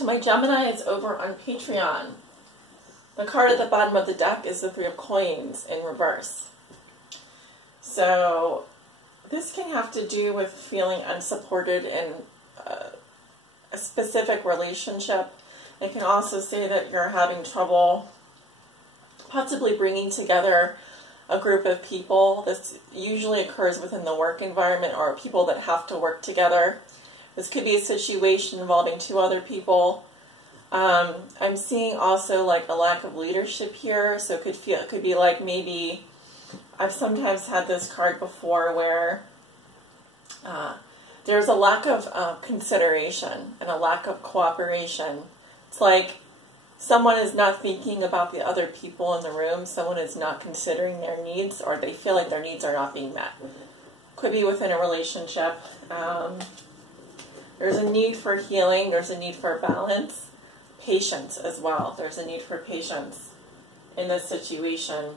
to my Geminis over on Patreon. The card at the bottom of the deck is the Three of Coins in reverse. So this can have to do with feeling unsupported in a specific relationship. It can also say that you're having trouble possibly bringing together a group of people. This usually occurs within the work environment or people that have to work together. This could be a situation involving two other people. I'm seeing also like a lack of leadership here, so it could be like maybe I've sometimes had this card before where there's a lack of consideration and a lack of cooperation. It's like someone is not thinking about the other people in the room. Someone is not considering their needs, or they feel like their needs are not being met. Could be within a relationship. There's a need for healing. There's a need for balance. Patience as well. There's a need for patience in this situation.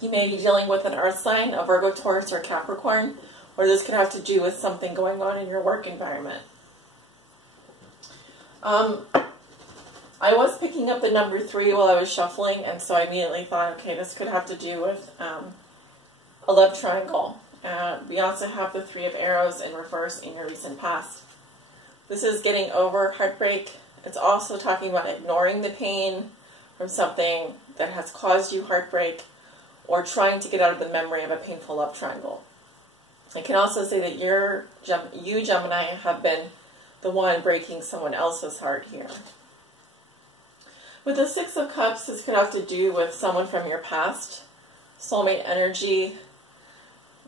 You may be dealing with an earth sign, a Virgo, Taurus, or Capricorn, or this could have to do with something going on in your work environment. I was picking up the number 3 while I was shuffling, and so I immediately thought, okay, this could have to do with a love triangle. We also have the 3 of Arrows in reverse in your recent past. This is getting over heartbreak. It's also talking about ignoring the pain from something that has caused you heartbreak, or trying to get out of the memory of a painful love triangle. It can also say that you, Gemini, have been the one breaking someone else's heart here. With the 6 of Cups, this could have to do with someone from your past, soulmate energy.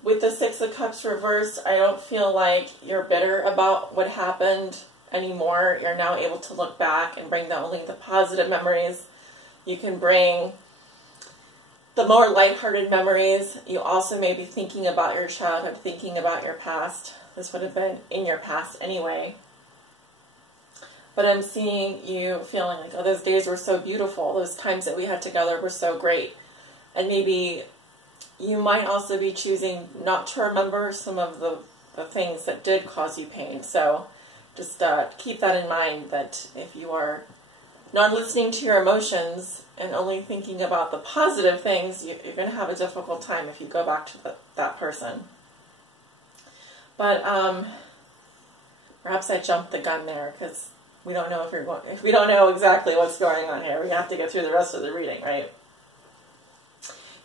With the 6 of Cups reversed, I don't feel like you're bitter about what happened anymore. You're now able to look back and bring only the positive memories. You can bring the more lighthearted memories. You also may be thinking about your childhood, thinking about your past. This would have been in your past anyway. But I'm seeing you feeling like, oh, those days were so beautiful. Those times that we had together were so great. And maybe you might also be choosing not to remember some of the things that did cause you pain. So just keep that in mind, that if you are not listening to your emotions and only thinking about the positive things, you're going to have a difficult time if you go back to that person. But perhaps I jumped the gun there, because we don't know if we don't know exactly what's going on here. We have to get through the rest of the reading, right?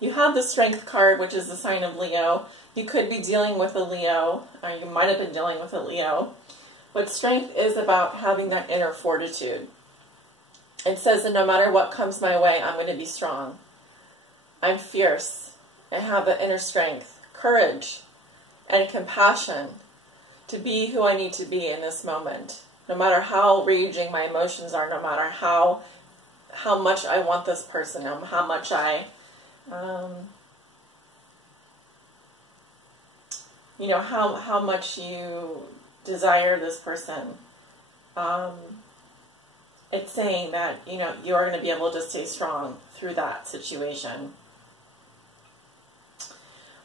You have the Strength card, which is the sign of Leo. You could be dealing with a Leo, or you might have been dealing with a Leo. But strength is about having that inner fortitude. It says that no matter what comes my way, I'm going to be strong. I'm fierce. I have the inner strength, courage, and compassion to be who I need to be in this moment. No matter how raging my emotions are, no matter how much I want this person, how much I, you know, how much you desire this person. It's saying that, you know, you are going to be able to stay strong through that situation.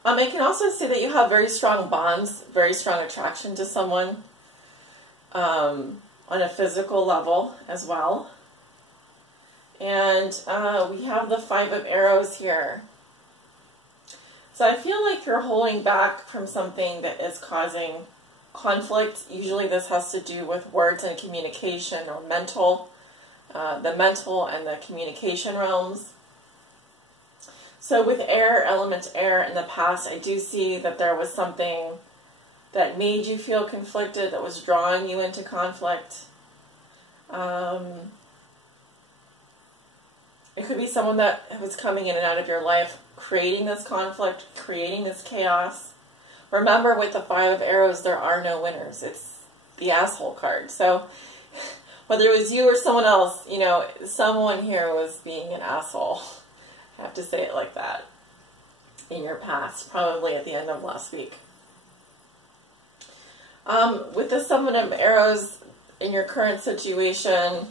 It can also say that you have very strong bonds, very strong attraction to someone on a physical level as well. And we have the 5 of Arrows here. So I feel like you're holding back from something that is causing conflict. Usually this has to do with words and communication, or mental, the mental and the communication realms. So with air, element air, in the past, I do see that there was something that made you feel conflicted, that was drawing you into conflict. It could be someone that was coming in and out of your life, creating this conflict, creating this chaos. Remember, with the 5 of Arrows, there are no winners. It's the asshole card. So whether it was you or someone else, you know, someone here was being an asshole. I have to say it like that. In your past, probably at the end of last week. With the 7 of Arrows in your current situation,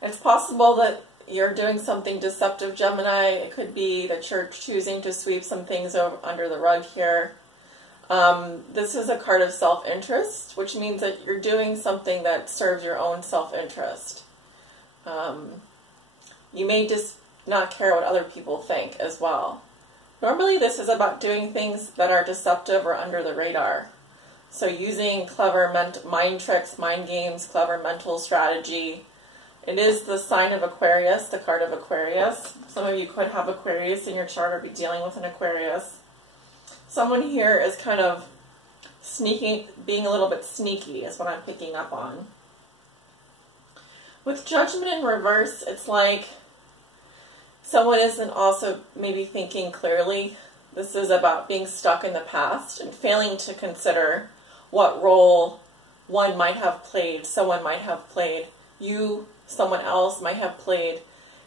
it's possible that you're doing something deceptive, Gemini. It could be that you're choosing to sweep some things under the rug here. This is a card of self-interest, which means that you're doing something that serves your own self-interest. You may just not care what other people think as well. Normally this is about doing things that are deceptive or under the radar. So using clever mind tricks, mind games, clever mental strategy. It is the sign of Aquarius, the card of Aquarius. Some of you could have Aquarius in your chart or be dealing with an Aquarius. Someone here is kind of sneaking, being a little bit sneaky is what I'm picking up on. With Judgment in reverse, it's like someone isn't also maybe thinking clearly. This is about being stuck in the past and failing to consider what role one might have played, someone might have played, you, someone else might have played.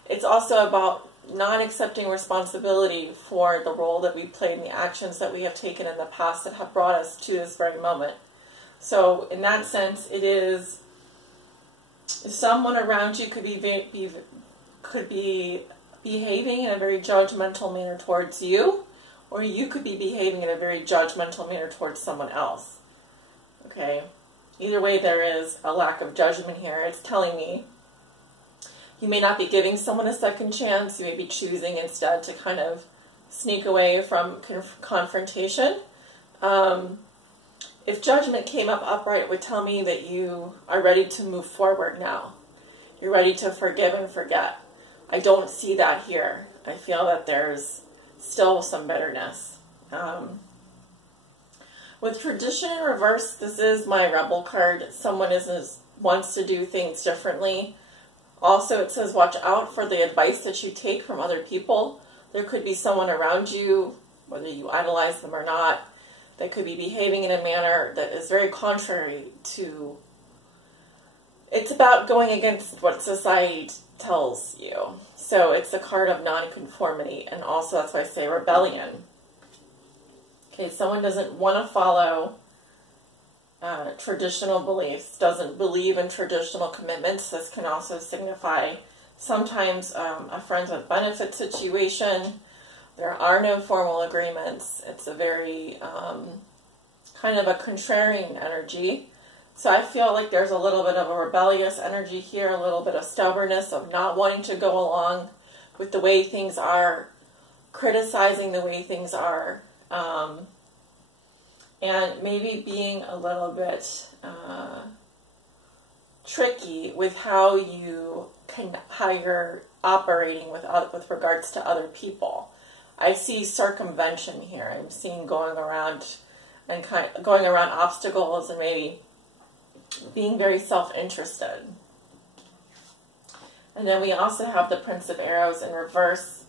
It's also about not accepting responsibility for the role that we played and the actions that we have taken in the past that have brought us to this very moment. So in that sense, it is someone around you could be behaving in a very judgmental manner towards you, or you could be behaving in a very judgmental manner towards someone else. Okay, either way there is a lack of judgment here. It's telling me you may not be giving someone a second chance. You may be choosing instead to kind of sneak away from confrontation. If judgment came up upright, it would tell me that you are ready to move forward now. You're ready to forgive and forget. I don't see that here. I feel that there's still some bitterness. With tradition in reverse, this is my rebel card. Someone wants to do things differently. Also, it says watch out for the advice that you take from other people. There could be someone around you, whether you idolize them or not, that could be behaving in a manner that is very contrary to... It's about going against what society tells you. So it's a card of nonconformity, and also that's why I say rebellion. Okay, someone doesn't want to follow traditional beliefs, doesn't believe in traditional commitments. This can also signify sometimes a friends with benefit situation. There are no formal agreements. It's a very kind of a contrarian energy. So I feel like there's a little bit of a rebellious energy here, a little bit of stubbornness of not wanting to go along with the way things are, criticizing the way things are, and maybe being a little bit tricky with how you're operating with regards to other people. I see circumvention here. I'm seeing going around obstacles and maybe being very self-interested. And then we also have the Prince of Arrows in reverse.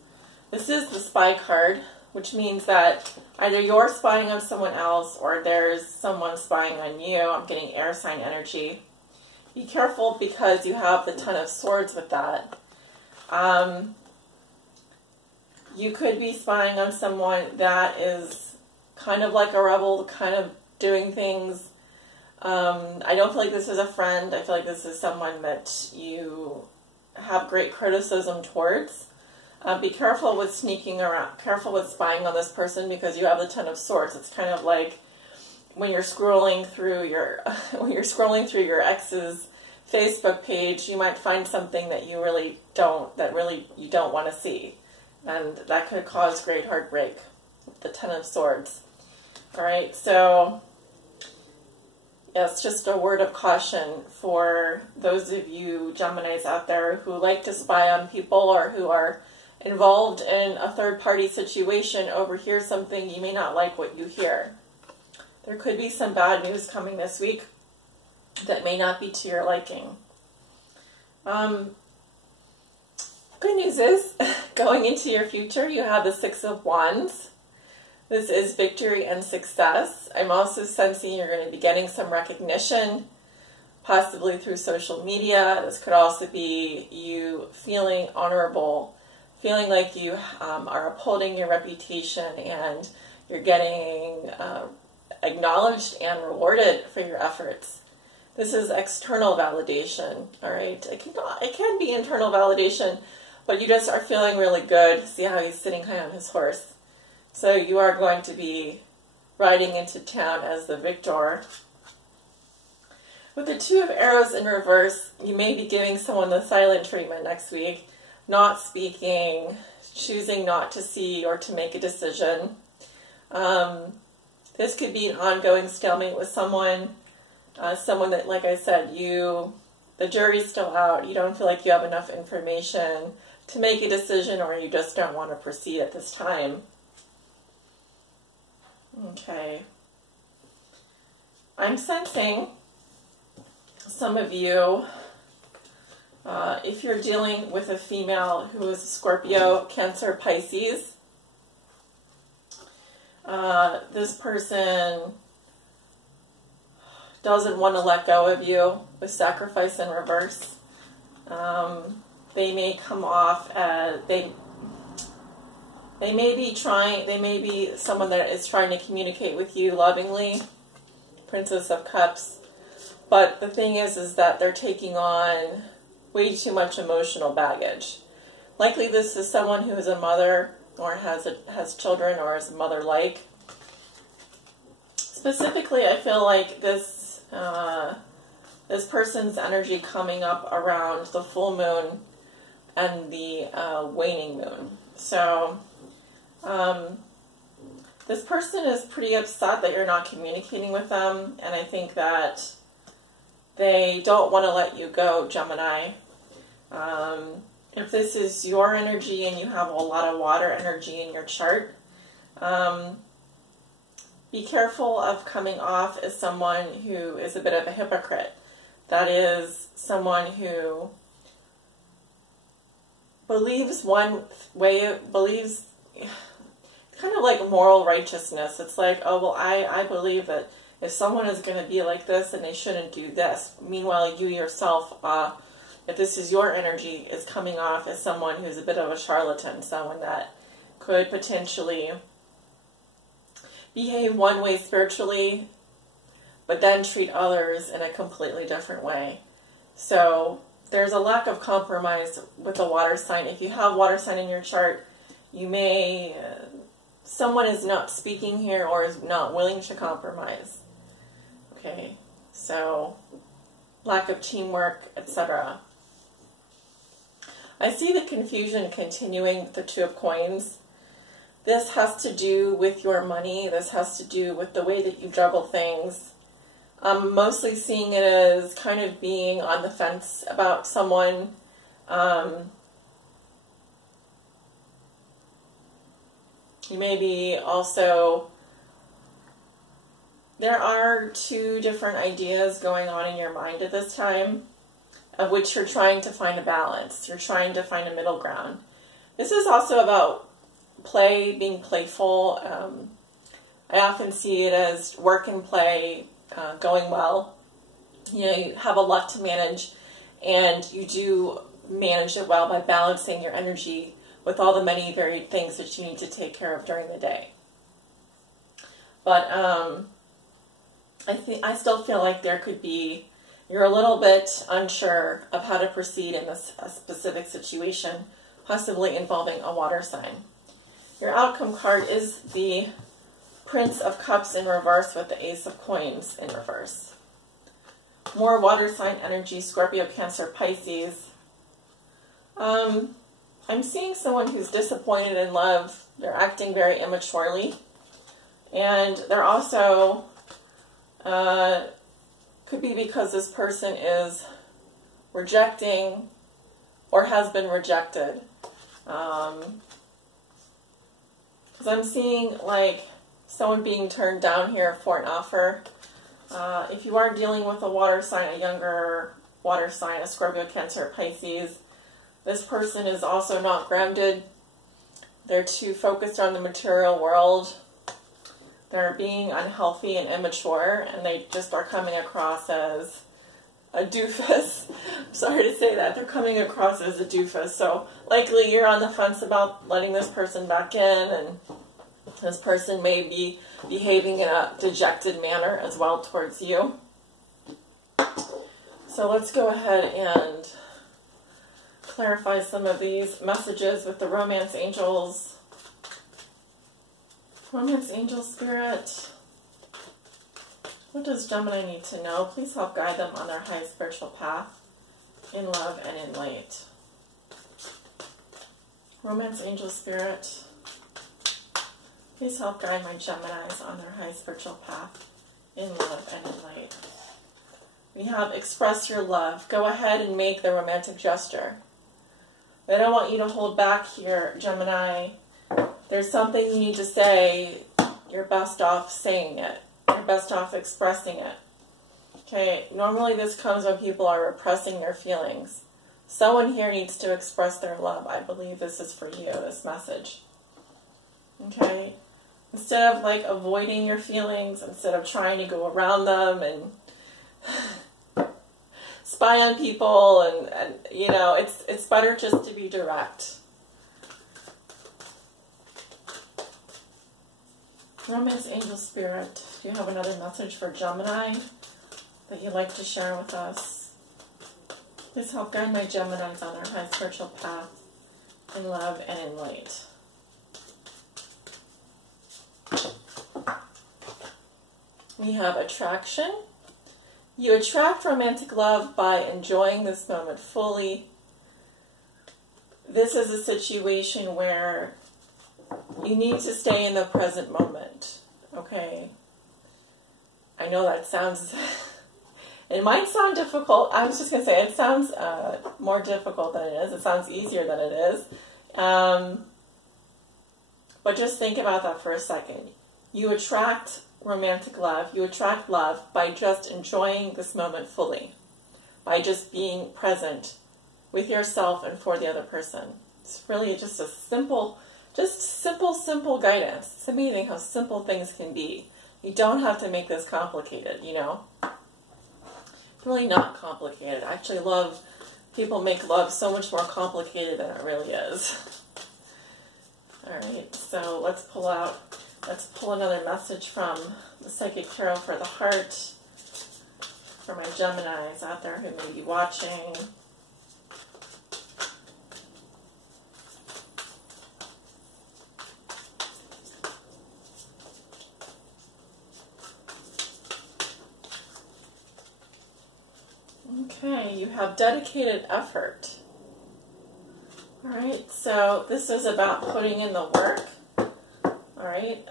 This is the spy card, which means that either you're spying on someone else or there's someone spying on you. I'm getting air sign energy. Be careful because you have the Ten of Swords with that. You could be spying on someone that is kind of like a rebel, kind of doing things. I don't feel like this is a friend. I feel like this is someone that you have great criticism towards. Be careful with sneaking around, careful with spying on this person because you have the Ten of Swords. It's kind of like when you're scrolling through your ex's Facebook page, you might find something that you really don't want to see. And that could cause great heartbreak, the Ten of Swords. All right, so yes, just a word of caution for those of you Geminis out there who like to spy on people or who are involved in a third-party situation. Overhear something, you may not like what you hear. There could be some bad news coming this week that may not be to your liking. Good news is, going into your future, you have the Six of Wands. This is victory and success. I'm also sensing you're going to be getting some recognition, possibly through social media. This could also be you feeling honorable, feeling like you are upholding your reputation and you're getting acknowledged and rewarded for your efforts. This is external validation, all right? It can be internal validation, but you just are feeling really good. See how he's sitting high on his horse. So you are going to be riding into town as the victor. With the Two of Arrows in reverse, you may be giving someone the silent treatment next week, not speaking, choosing not to see or to make a decision. This could be an ongoing stalemate with someone, someone that, like I said, the jury's still out. You don't feel like you have enough information to make a decision, or you just don't want to proceed at this time. Okay. I'm sensing some of you, if you're dealing with a female who is Scorpio, Cancer, Pisces, this person doesn't want to let go of you with sacrifice in reverse. They may come off as, they may be someone that is trying to communicate with you lovingly, Princess of Cups. But the thing is that they're taking on way too much emotional baggage. Likely this is someone who is a mother or has children or is mother-like. Specifically, I feel like this person's energy coming up around the full moon and the waning moon. So this person is pretty upset that you're not communicating with them, and I think that they don't want to let you go, Gemini. If this is your energy and you have a lot of water energy in your chart, be careful of coming off as someone who is a bit of a hypocrite. That is someone who believes one way, believes kind of like moral righteousness. It's like, oh, well, I believe that if someone is going to be like this, then they shouldn't do this. Meanwhile, you yourself, if this is your energy, is coming off as someone who's a bit of a charlatan, someone that could potentially behave one way spiritually, but then treat others in a completely different way. So there's a lack of compromise with the water sign. If you have water sign in your chart, you may, someone is not speaking here or is not willing to compromise. Okay, so lack of teamwork, etc. I see the confusion continuing with the Two of Coins. This has to do with your money. This has to do with the way that you juggle things. I'm mostly seeing it as kind of being on the fence about someone. You may be also, there are two different ideas going on in your mind at this time, of which you're trying to find a balance. You're trying to find a middle ground. This is also about play, being playful. I often see it as work and play going well. You know, you have a lot to manage, and you do manage it well by balancing your energy with all the many varied things that you need to take care of during the day. But I still feel like there could be, you're a little bit unsure of how to proceed in this specific situation, possibly involving a water sign. Your outcome card is the Prince of Cups in reverse with the Ace of Coins in reverse. More water sign energy, Scorpio, Cancer, Pisces. I'm seeing someone who's disappointed in love. They're acting very immaturely. And they're also, could be because this person is rejecting or has been rejected. Because I'm seeing like someone being turned down here for an offer. If you are dealing with a water sign, a younger water sign, a Scorpio, Cancer, Pisces, this person is also not grounded. They're too focused on the material world. They're being unhealthy and immature, and they just are coming across as a doofus. I'm sorry to say that. They're coming across as a doofus. So likely you're on the fence about letting this person back in, and this person may be behaving in a dejected manner as well towards you. So let's go ahead and clarify some of these messages with the Romance Angels. Romance Angel Spirit. What does Gemini need to know? Please help guide them on their high spiritual path in love and in light. Romance, angel, spirit. Please help guide my Geminis on their high spiritual path in love and in light. We have express your love. Go ahead and make the romantic gesture. I don't want you to hold back here, Gemini. There's something you need to say. You're best off saying it. You're best off expressing it. Okay, normally this comes when people are repressing their feelings. Someone here needs to express their love. I believe this is for you, this message. Okay, instead of like avoiding your feelings, instead of trying to go around them and spy on people and you know, it's better just to be direct. Romance, angel, spirit. Do you have another message for Gemini that you'd like to share with us? Please help guide my Geminis on their high spiritual path in love and in light. We have attraction. You attract romantic love by enjoying this moment fully. This is a situation where you need to stay in the present moment, okay? I know that sounds, it might sound difficult. I was just going to say it sounds more difficult than it is. It sounds easier than it is. But just think about that for a second. You attract romantic love. You attract love by just enjoying this moment fully, by just being present with yourself and for the other person. It's really just a simple guidance. It's amazing how simple things can be. You don't have to make this complicated, you know. It's really not complicated. I actually love, people make love so much more complicated than it really is. Alright, so let's pull another message from the Psychic Tarot for the heart, for my Geminis out there who may be watching. Okay, you have dedicated effort. Alright, so this is about putting in the work. Alright,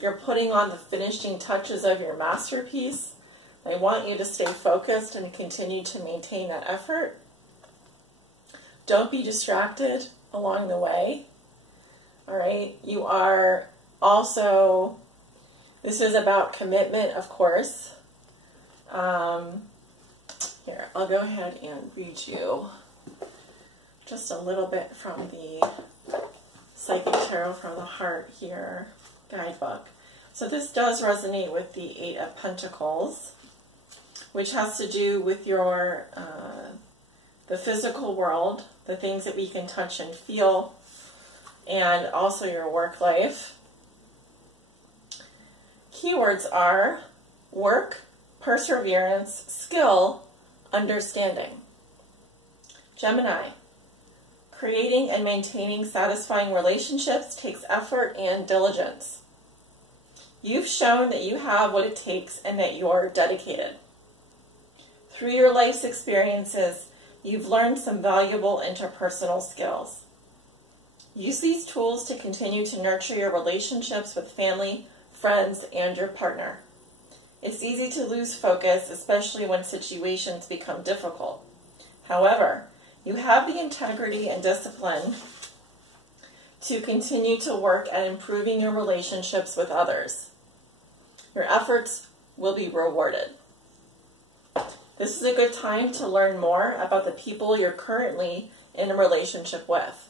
you're putting on the finishing touches of your masterpiece. I want you to stay focused and continue to maintain that effort. Don't be distracted along the way. Alright, you are also, this is about commitment, of course. Here, I'll go ahead and read you just a little bit from the Psychic Tarot for the Heart here guidebook. So this does resonate with the Eight of Pentacles, which has to do with your the physical world, the things that we can touch and feel, and also your work life. Keywords are work, perseverance, skill, understanding. Gemini, creating and maintaining satisfying relationships takes effort and diligence. You've shown that you have what it takes and that you're dedicated. Through your life's experiences, you've learned some valuable interpersonal skills. Use these tools to continue to nurture your relationships with family, friends, and your partner. It's easy to lose focus, especially when situations become difficult. However, you have the integrity and discipline to continue to work at improving your relationships with others. Your efforts will be rewarded. This is a good time to learn more about the people you're currently in a relationship with.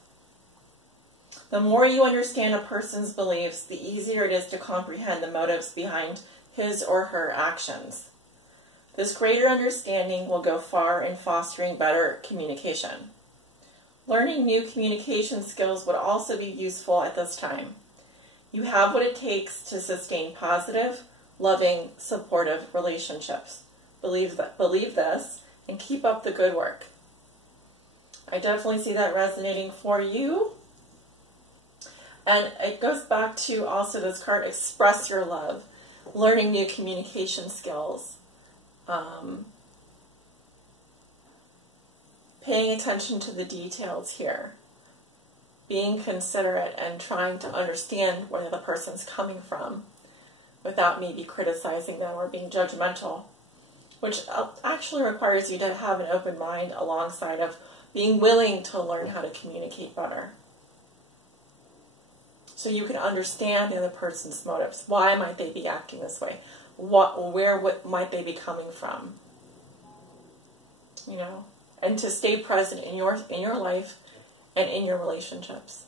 The more you understand a person's beliefs, the easier it is to comprehend the motives behind his or her actions. This greater understanding will go far in fostering better communication. Learning new communication skills would also be useful at this time. You have what it takes to sustain positive, loving, supportive relationships. Believe this and keep up the good work. I definitely see that resonating for you. And it goes back to also this card, express your love. learning new communication skills, paying attention to the details here, being considerate and trying to understand where the person's coming from without maybe criticizing them or being judgmental, which actually requires you to have an open mind alongside of being willing to learn how to communicate better. So you can understand the other person's motives. Why might they be acting this way? What might they be coming from? You know, and to stay present in your life and in your relationships.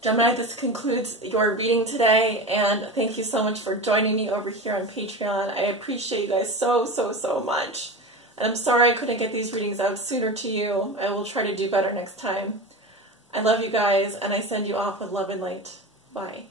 Gemini, this concludes your reading today, and thank you so much for joining me over here on Patreon. I appreciate you guys so, so, so much. And I'm sorry I couldn't get these readings out sooner to you. I will try to do better next time. I love you guys, and I send you off with love and light. Bye.